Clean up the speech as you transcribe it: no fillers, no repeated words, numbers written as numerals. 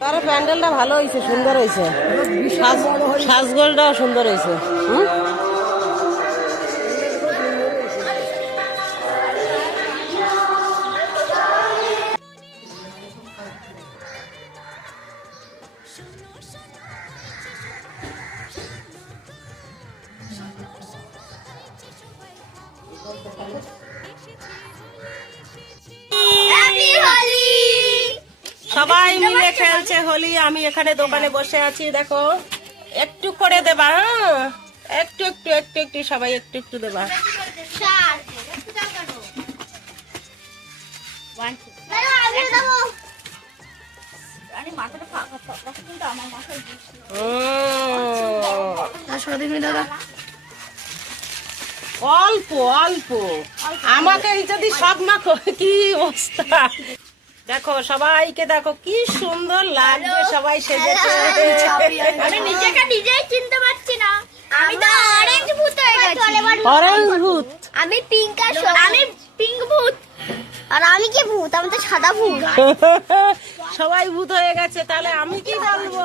তার প্যান্ডেলটা ভালো হয়েছে, সুন্দর হয়েছে, সাজগোজটাও সুন্দর হয়েছে। সবাই মিলে খেলছে হোলি, আমি এখানে দোকানে বসে আছি। দেখো একটু করে দেবা, একটু একটু একটু একটু সবাই একটু একটু দেবা। অল্প অল্প আমাকে যদি সব মাখো কি অবস্থা। দেখো সবাইকে, দেখো কি সুন্দর লাগছে, সবাই সেজেছে। আমি নিজেকে নিজেই চিনতে পারছি না। আমি তো অরেঞ্জ ভূত হয়ে গেছি। অরেঞ্জ ভূত, আমি পিঙ্ক আর আমি পিঙ্ক ভূত। আর আমি কি ভূত? আমি তো সাদা ভূত। সবাই ভূত হয়ে গেছে, তাহলে আমি কি বলবো?